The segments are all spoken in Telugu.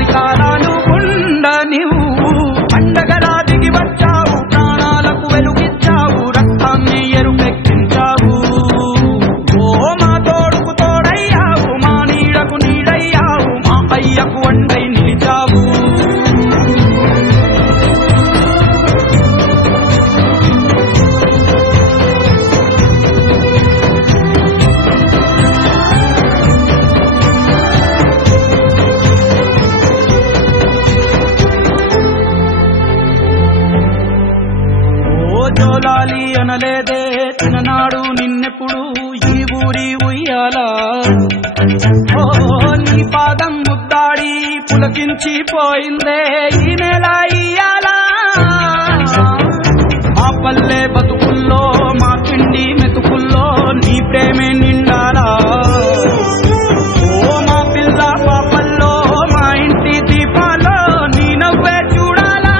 10 కాలాలు ఉండనివు పండగలా దిగి వచ్చావు ప్రాణాలకు వెలుగిచ్చావు రక్తాన్ని ఎరుపెక్కించావు ఓ మా తోడుకు తోడయ్యావు మా నీడకు నీడయ్యావు మా అయ్యకు వండై నిలిచావు జోలాలి అనలేదే చిన్ననాడు నిన్నెప్పుడు ఈ ఊరి ఉయ్యాలా ఓ నీ పాదం ముద్దాడి పులకించిపోయిందే ఈ నెల ఇయ్యాలా మా పల్లె బతుకుల్లో మా పిండి మెతుకుల్లో నీ ప్రేమే నిండాలా ఓ మా పిల్ల పాపల్లో మా ఇంటి దీపాల్లో నీ నవ్వే చూడాలా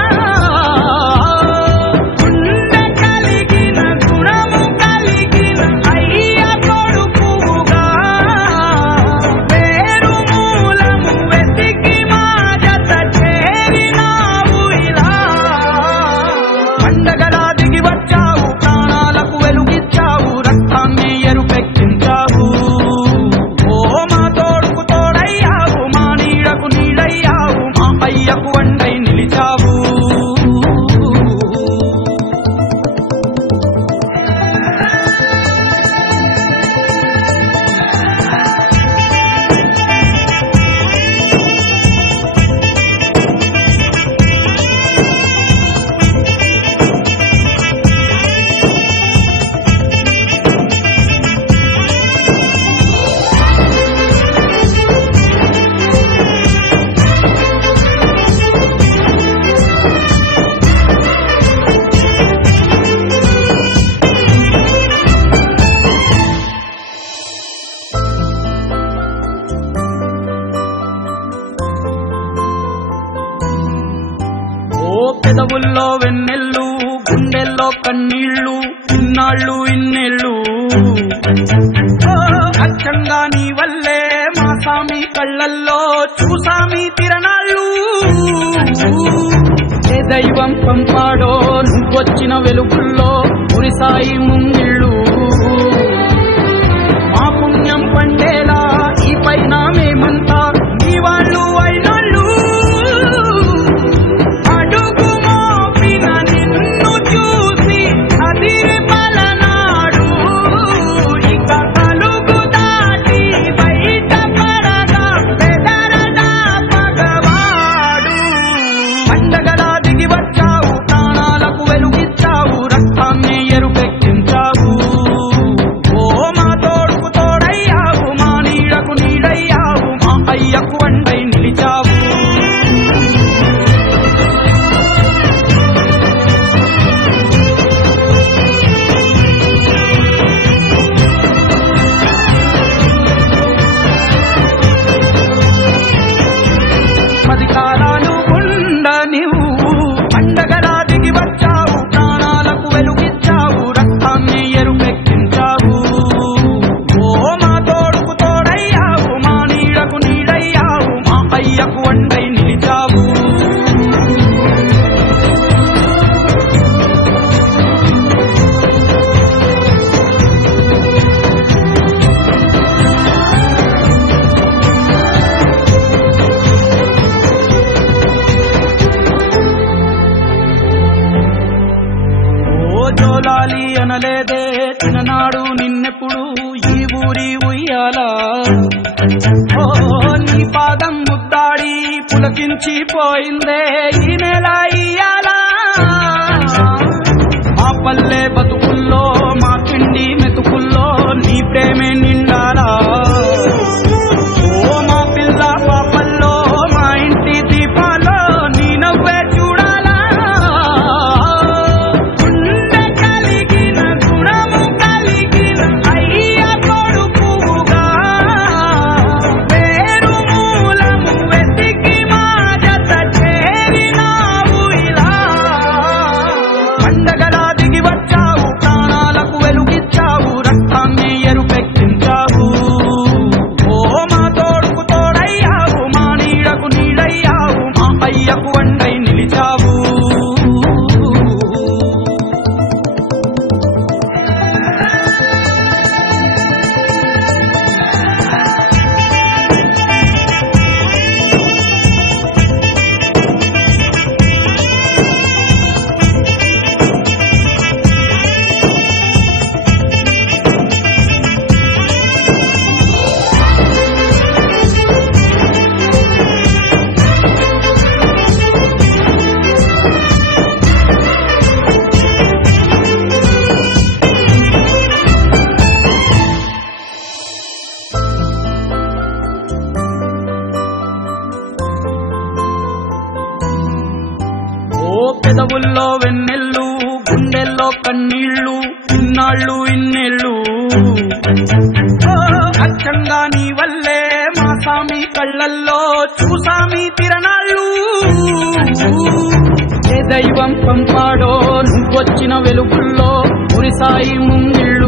పండగలా దిగి వచ్చావు ప్రాణాలకు వెలుగిచ్చావు రక్తాన్ని ఎరుపెక్కించావు ఓ మా తోడుకు తోడయ్యావు మా నీడకు నీడయ్యావు మా అయ్యకు వండై నిలిచావు పెదవుల్లో వెన్నెల్లు గుండెల్లో కన్నీళ్లు ఇన్నాళ్ళు ఇన్నేళ్ళు అచ్చంగా నీ వల్లే మా సామి కళ్ళల్లో చూసామి తిరణాళ్ళు ఏ దైవం పంపాడో నువ్వొచ్చిన వెలుగుల్లో కురిసాయి ముంగిళ్ళు మా పుణ్యం పండేలా ఈ పైన మేమంతా నీ వాళ్ళు అయినాళ్ళు పండగలా దిగి వచ్చావు ప్రాణాలకు వెలుగిచ్చావు రక్తాన్ని ఎరుపెక్కించావు ఓ మా తోడుకు తోడయ్యావు మా నీడకు నీడయ్యావు మా అయ్యకు వండై నిలిచావు పది కాలాలు ఉండనివు పండగలా దిగి వచ్చావు ప్రాణాలకు వెలుగిచ్చావు రక్తాన్ని ఎరుపెక్కించావు ఓ మా తోడుకు తోడయ్యావు మా నీడకు నీడయ్యావు మా అయ్యకు వండై నిలిచావు జోలాలి అనలేదే చిన్ననాడు నిన్నెప్పుడు ఈ ఊరి ఉయ్యాలా ఓ నీ పాదం ముద్దాడి పులకించిపోయిందే ఈ నెల ఇయ్యాలా మా పల్లె బతుకుల్లో మా పిండి మెతుకుల్లో నీ ప్రేమే నిండాలా ఓ మా పిల్ల పాపల్లో మా ఇంటి దీపాల్లో నీ నవ్వే చూడాలా పండగలా దిగి వచ్చావు ఓ పెదవుల్లో వెన్నెల్లు గుండెల్లో కన్నీళ్ళు ఇన్నాళ్ళు ఇన్నేళ్ళు అచ్చంగా నీ వల్లే మా సామి కళ్ళల్లో చూసామి తిరణాళ్ళు ఏ దైవం పంపాడో నువ్వొచ్చిన వెలుగుల్లో కురిసాయి ముంగిళ్ళు